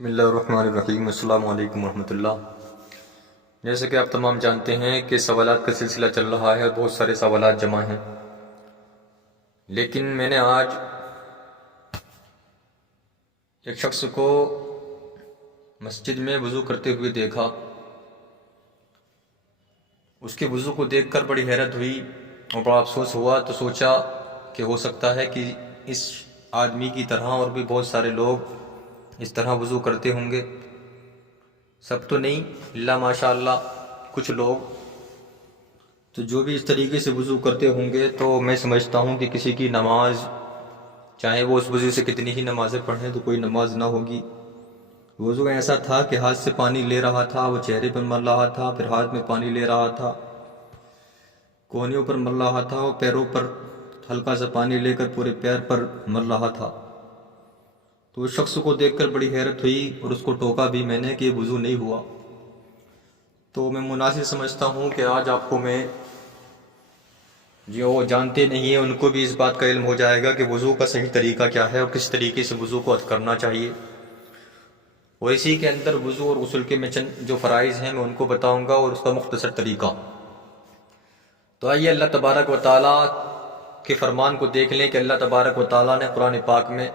بسم اللہ الرحمن الرحیم۔ السلام علیکم ورحمۃ اللہ۔ جیسے کہ آپ تمام جانتے ہیں کہ سوالات کا سلسلہ چل رہا ہے اور بہت سارے سوالات جمع ہیں، لیکن میں نے آج ایک شخص کو مسجد میں وضو کرتے ہوئے دیکھا۔ اس کے وضو کو دیکھ کر بڑی حیرت ہوئی اور بڑا افسوس ہوا، تو سوچا کہ ہو سکتا ہے کہ اس آدمی کی طرح اور بھی بہت سارے لوگ اس طرح وضو کرتے ہوں گے۔ سب تو نہیں، اللہ ماشاء اللہ کچھ لوگ تو جو بھی اس طریقے سے وضو کرتے ہوں گے، تو میں سمجھتا ہوں کہ کسی کی نماز، چاہے وہ اس وضو سے کتنی ہی نمازیں پڑھیں، تو کوئی نماز نہ ہوگی۔ وضو ایسا تھا کہ ہاتھ سے پانی لے رہا تھا، وہ چہرے پر مل رہا تھا، پھر ہاتھ میں پانی لے رہا تھا، کونیوں پر مل رہا تھا، اور پیروں پر ہلکا سا پانی لے کر پورے پیر پر مل رہا تھا۔ تو اس شخص کو دیکھ کر بڑی حیرت ہوئی اور اس کو ٹوکا بھی میں نے کہ وضو نہیں ہوا۔ تو میں مناسب سمجھتا ہوں کہ آج آپ کو میں، جو جانتے نہیں ہیں ان کو بھی اس بات کا علم ہو جائے گا کہ وضو کا صحیح طریقہ کیا ہے اور کس طریقے سے وضو کو کرنا چاہیے، اور اسی کے اندر وضو اور غسل کے میں چند جو فرائض ہیں میں ان کو بتاؤں گا اور اس کا مختصر طریقہ۔ تو آئیے اللہ تبارک و تعالیٰ کے فرمان کو دیکھ لیں کہ اللہ تبارک و تعالیٰ نے قرآن پاک میں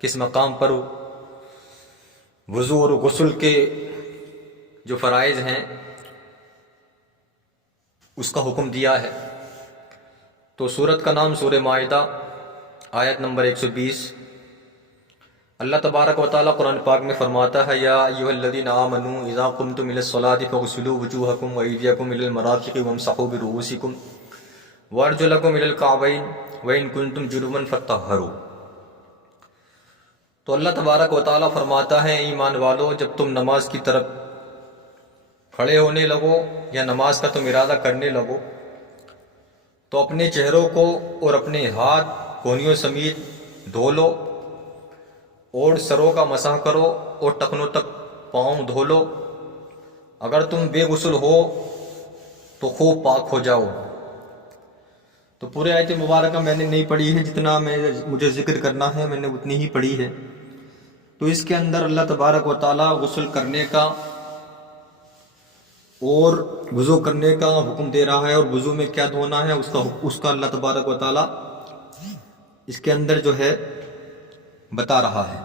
کس مقام پر وضو اور غسل کے جو فرائض ہیں اس کا حکم دیا ہے۔ تو سورت کا نام سورہ مائدہ، آیت نمبر 120۔ اللہ تبارک و تعالیٰ قرآن پاک میں فرماتا ہے، یا ایھا الذین آمنوا اذا قمتم الی الصلاۃ فاغسلوا وجوہکم وایدیکم الی المرافق وامسحوا برؤوسکم وارجلکم الی الکعبین وان کنتم جنبا فاطہروا۔ تو اللہ تبارک و تعالیٰ فرماتا ہے، ایمان والو، جب تم نماز کی طرف کھڑے ہونے لگو یا نماز کا تم ارادہ کرنے لگو، تو اپنے چہروں کو اور اپنے ہاتھ کونیوں سمیت دھو لو، اور سروں کا مسح کرو اور ٹخنوں تک پاؤں دھو لو۔ اگر تم بے غسل ہو تو خوب پاک ہو جاؤ۔ تو پورے آیت مبارکہ میں نے نہیں پڑھی ہے، جتنا مجھے ذکر کرنا ہے میں نے اتنی ہی پڑھی ہے۔ تو اس کے اندر اللہ تبارک و تعالیٰ غسل کرنے کا اور وضو کرنے کا حکم دے رہا ہے، اور وضو میں کیا دھونا ہے اس کا اللہ تبارک و تعالیٰ اس کے اندر جو ہے بتا رہا ہے۔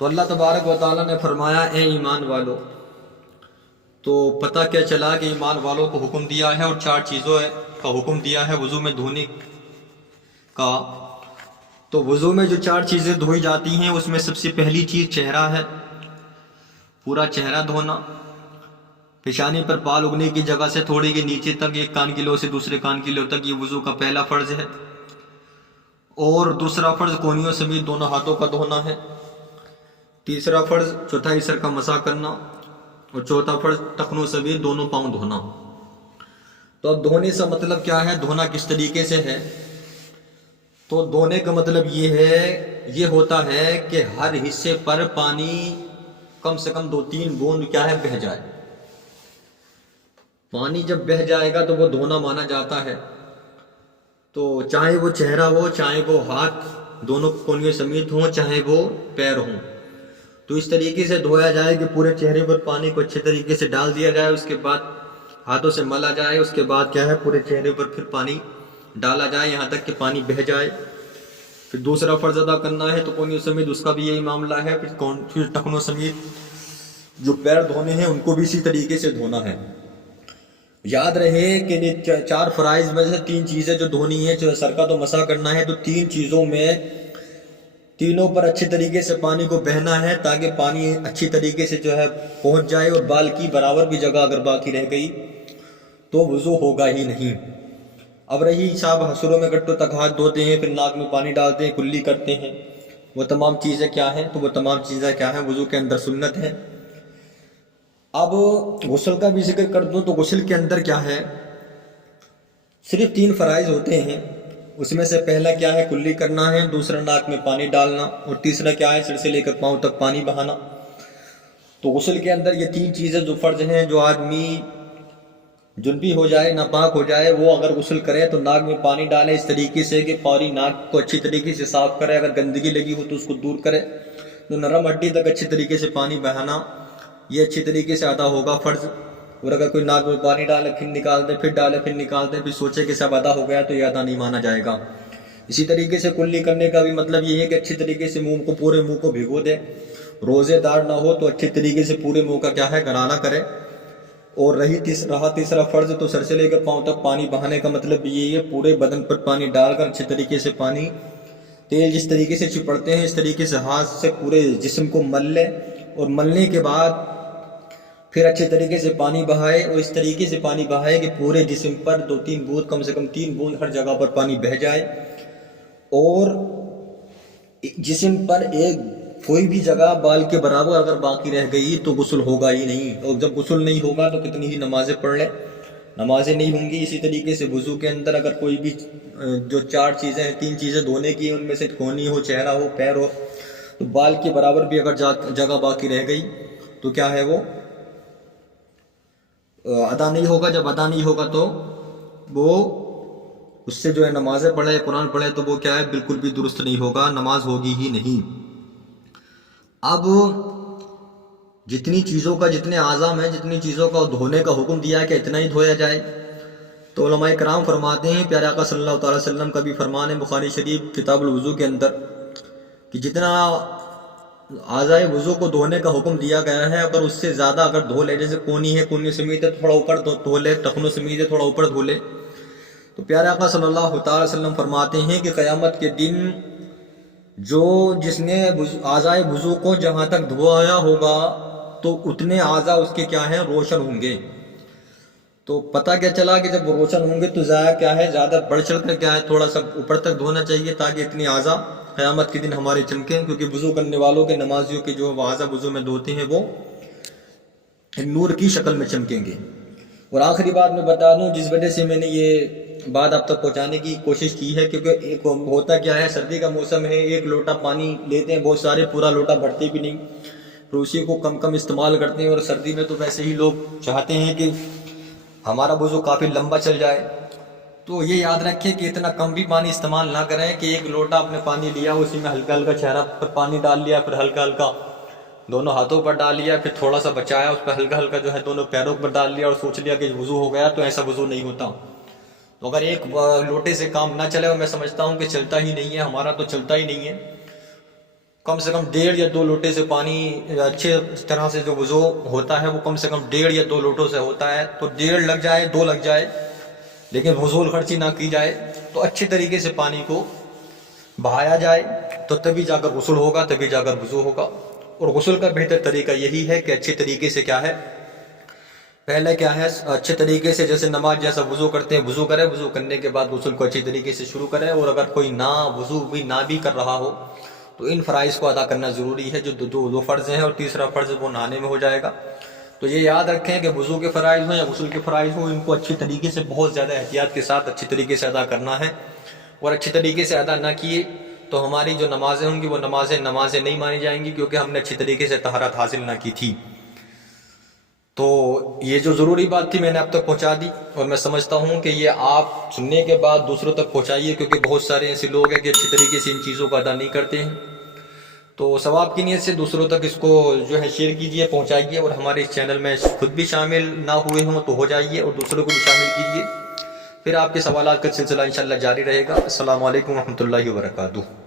تو اللہ تبارک و تعالیٰ نے فرمایا، اے ایمان والو۔ تو پتہ کیا چلا کہ ایمان والوں کو حکم دیا ہے اور 4 چیزوں کا حکم دیا ہے وضو میں دھونے کا۔ تو وضو میں جو 4 چیزیں دھوئی جاتی ہیں اس میں سب سے پہلی چیز چہرہ ہے، پورا چہرہ دھونا، پیشانی پر بال اگنے کی جگہ سے تھوڑے کے نیچے تک، ایک کان کی لو سے دوسرے کان کی لو تک، یہ وضو کا پہلا فرض ہے۔ اور دوسرا فرض کونیوں سمیت دونوں ہاتھوں کا دھونا ہے۔ تیسرا فرض چوتھائی سر کا مسح کرنا، اور چوتھا فرض ٹخنوں سمیت دونوں پاؤں دھونا۔ تو اب دھونے سے مطلب کیا ہے، دھونا کس طریقے سے ہے؟ تو دھونے کا مطلب یہ ہوتا ہے کہ ہر حصے پر پانی کم سے کم 2-3 بوند کیا ہے، بہہ جائے۔ پانی جب بہہ جائے گا تو وہ دھونا مانا جاتا ہے۔ تو چاہے وہ چہرہ ہو، چاہے وہ ہاتھ دونوں کونیوں سمیت ہوں، چاہے وہ پیر ہوں، تو اس طریقے سے دھویا جائے کہ پورے چہرے پر پانی کو اچھے طریقے سے ڈال دیا جائے، اس کے بعد ہاتھوں سے ملا جائے، اس کے بعد کیا ہے پورے چہرے پر پھر پانی ڈالا جائے یہاں تک کہ پانی بہہ جائے۔ پھر دوسرا فرض ادا کرنا ہے تو کونیوں سمیت اس کا بھی یہی معاملہ ہے۔ پھر ٹخنوں سمیت جو پیر دھونے ہیں ان کو بھی اسی طریقے سے دھونا ہے۔ یاد رہے کہ 4 فرائض میں سے 3 چیزیں جو دھونی ہیں، جو سر کا تو مسح کرنا ہے، تو 3 چیزوں میں تینوں پر اچھے طریقے سے پانی کو بہنا ہے، تاکہ پانی اچھی طریقے سے جو ہے پہنچ جائے، اور بال کی برابر بھی جگہ اگر باقی رہ گئی تو وضو ہوگا ہی نہیں۔ اب رہی صاحب ہسروں میں گٹوں تک ہاتھ دھوتے ہیں، پھر ناک میں پانی ڈالتے ہیں، کلی کرتے ہیں، وہ تمام چیزیں کیا ہیں؟ تو وہ تمام چیزیں کیا ہیں؟ وضو کے اندر سنت ہیں۔ اب غسل کا بھی ذکر کر دوں تو غسل کے اندر کیا ہے، صرف 3 فرائض ہوتے ہیں۔ اس میں سے پہلا کیا ہے، کلی کرنا ہے، دوسرا ناک میں پانی ڈالنا، اور تیسرا کیا ہے، سر سے لے کر پاؤں تک پانی بہانا۔ تو غسل کے اندر یہ 3 چیزیں جو فرض ہیں، جو آدمی جنبی ہو جائے، ناپاک ہو جائے، وہ اگر غسل کرے تو ناک میں پانی ڈالے اس طریقے سے کہ پوری ناک کو اچھی طریقے سے صاف کرے، اگر گندگی لگی ہو تو اس کو دور کرے، تو نرم ہڈی تک اچھی طریقے سے پانی بہانا یہ اچھی طریقے سے ادا ہوگا فرض. اور اگر کوئی ناک میں پانی ڈالے پھر نکال دے، پھر ڈالے پھر نکال دے، پھر سوچے کہ سب ادا ہو گیا، تو یہ ادا نہیں مانا جائے گا. اسی طریقے سے کلی کرنے کا بھی مطلب یہ ہے کہ اچھی طریقے سے منہ کو، پورے منہ کو بھگو دے. روزے دار نہ ہو تو اچھی طریقے سے پورے منہ کا کیا ہے غرارہ کرے. اور رہا تیسرا فرض، تو سر سے لے کر پاؤں تک پانی بہانے کا مطلب یہی ہے پورے بدن پر پانی ڈال کر اچھی طریقے سے پانی، تیل جس طریقے سے چپڑتے ہیں اس طریقے سے ہاتھ سے پورے جسم کو مل لے. اور ملنے کے بعد پھر اچھے طریقے سے پانی بہائے، اور اس طریقے سے پانی بہائے کہ پورے جسم پر 2-3 بوند، کم سے کم 3 بوند ہر جگہ پر پانی بہہ جائے. اور جسم پر کوئی بھی جگہ بال کے برابر اگر باقی رہ گئی تو غسل ہوگا ہی نہیں. اور جب غسل نہیں ہوگا تو کتنی ہی نمازیں پڑھ لیں، نمازیں نہیں ہوں گی. اسی طریقے سے وضو کے اندر اگر کوئی بھی جو 4 چیزیں ہیں، 3 چیزیں دھونے کی ہیں، ان میں سے کونی ہو، چہرہ ہو، پیر ہو، تو بال کے برابر بھی اگر جگہ باقی رہ گئی تو کیا ہے وہ ادا نہیں ہوگا. جب ادا نہیں ہوگا تو وہ اس سے جو ہے نمازیں پڑھے، قرآن پڑھے، تو وہ کیا ہے بالکل بھی درست نہیں ہوگا، نماز ہوگی ہی نہیں. اب جتنی چیزوں کا، جتنے اعضاء ہیں، جتنی چیزوں کا دھونے کا حکم دیا کہ اتنا ہی دھویا جائے، تو علماء کرام فرماتے ہیں، پیارے آقا صلی اللہ تعالی وسلم کا بھی فرمان ہے بخاری شریف کتاب الوضو کے اندر، کہ جتنا اعضائے وضو کو دھونے کا حکم دیا گیا ہے، اگر اس سے زیادہ اگر دھو لے، جیسے کونی ہے، کونی سمیت ہے تھوڑا اوپر دھو لے، ٹخنوں سمیت ہے تھوڑا اوپر دھو لے، تو پیارے آقا صلی اللہ تعالی وسلم فرماتے ہیں کہ قیامت کے دن جس نے اعضائے وضو کو جہاں تک دھویا ہوگا تو اتنے اعضاء اس کے کیا ہیں روشن ہوں گے. تو پتہ کیا چلا کہ جب وہ روشن ہوں گے تو ضائع کیا ہے، زیادہ بڑھ چڑھ کر کیا ہے تھوڑا سا اوپر تک دھونا چاہیے تاکہ اتنی اعضاء قیامت کے دن ہمارے چمکیں. کیونکہ وضو کرنے والوں کے، نمازیوں کے جو اعضاء وضو میں دھوتے ہیں وہ نور کی شکل میں چمکیں گے. اور آخری بات میں بتا دوں جس وجہ سے میں نے یہ بات آپ تک پہنچانے کی کوشش کی ہے، کیونکہ ایک ہوتا کیا ہے، سردی کا موسم ہے، 1 لوٹا پانی لیتے ہیں بہت سارے، پورا لوٹا بھرتے بھی نہیں، پھر اسی کو کم کم استعمال کرتے ہیں. اور سردی میں تو ویسے ہی لوگ چاہتے ہیں کہ ہمارا وضو کافی لمبا چل جائے. تو یہ یاد رکھیں کہ اتنا کم بھی پانی استعمال نہ کریں کہ 1 لوٹا آپ نے پانی لیا، اسی میں ہلکا ہلکا چہرہ پر پانی ڈال لیا، پھر ہلکا ہلکا دونوں ہاتھوں پر ڈال لیا، پھر تھوڑا سا بچایا، اس پہ ہلکا ہلکا جو ہے دونوں پیروں پر ڈال لیا اور سوچ لیا کہ وضو ہو گیا. تو ایسا وضو نہیں ہوتا. تو اگر 1 لوٹے سے کام نہ چلے، اور میں سمجھتا ہوں کہ چلتا ہی نہیں ہے، ہمارا تو چلتا ہی نہیں ہے، کم سے کم 1.5 یا 2 لوٹے سے پانی اچھے طرح سے جو وضو ہوتا ہے وہ کم سے کم 1.5 یا 2 لوٹوں سے ہوتا ہے. تو 1.5 لگ جائے، 2 لگ جائے، لیکن فضول خرچی نہ کی جائے. تو اچھے طریقے سے پانی کو بہایا جائے تو تبھی جا کر غسل ہوگا، تبھی جا کر وضو ہوگا. اور غسل کا بہتر طریقہ یہی ہے کہ اچھے طریقے سے کیا ہے، پہلے کیا ہے اچھے طریقے سے جیسے نماز جیسا وضو کرتے ہیں وضو کرے، وضو کرنے کے بعد غسل کو اچھی طریقے سے شروع کرے. اور اگر کوئی وضو بھی کر رہا ہو تو ان فرائض کو ادا کرنا ضروری ہے، جو دو فرض ہیں، اور تیسرا فرض وہ نہانے میں ہو جائے گا. تو یہ یاد رکھیں کہ وضو کے فرائض ہوں یا غسل کے فرائض ہوں، ان کو اچھی طریقے سے، بہت زیادہ احتیاط کے ساتھ اچھی طریقے سے ادا کرنا ہے. اور اچھی طریقے سے ادا نہ کیے تو ہماری جو نمازیں ہوں گی وہ نمازیں نہیں مانی جائیں گی، کیونکہ ہم نے اچھی طریقے سے طہارت حاصل نہ کی تھی. تو یہ جو ضروری بات تھی میں نے اب تک پہنچا دی، اور میں سمجھتا ہوں کہ یہ آپ سننے کے بعد دوسروں تک پہنچائیے، کیونکہ بہت سارے ایسے لوگ ہیں کہ اچھی طریقے سے ان چیزوں کو ادا نہیں کرتے ہیں. تو ثواب کی نیت سے دوسروں تک اس کو جو ہے شیئر کیجئے، پہنچائیے. اور ہمارے اس چینل میں خود بھی شامل نہ ہوئے ہوں تو ہو جائیے، اور دوسروں کو بھی شامل کیجئے. پھر آپ کے سوالات کا سلسلہ انشاءاللہ جاری رہے گا. السلام علیکم ورحمۃ اللہ وبرکاتہ.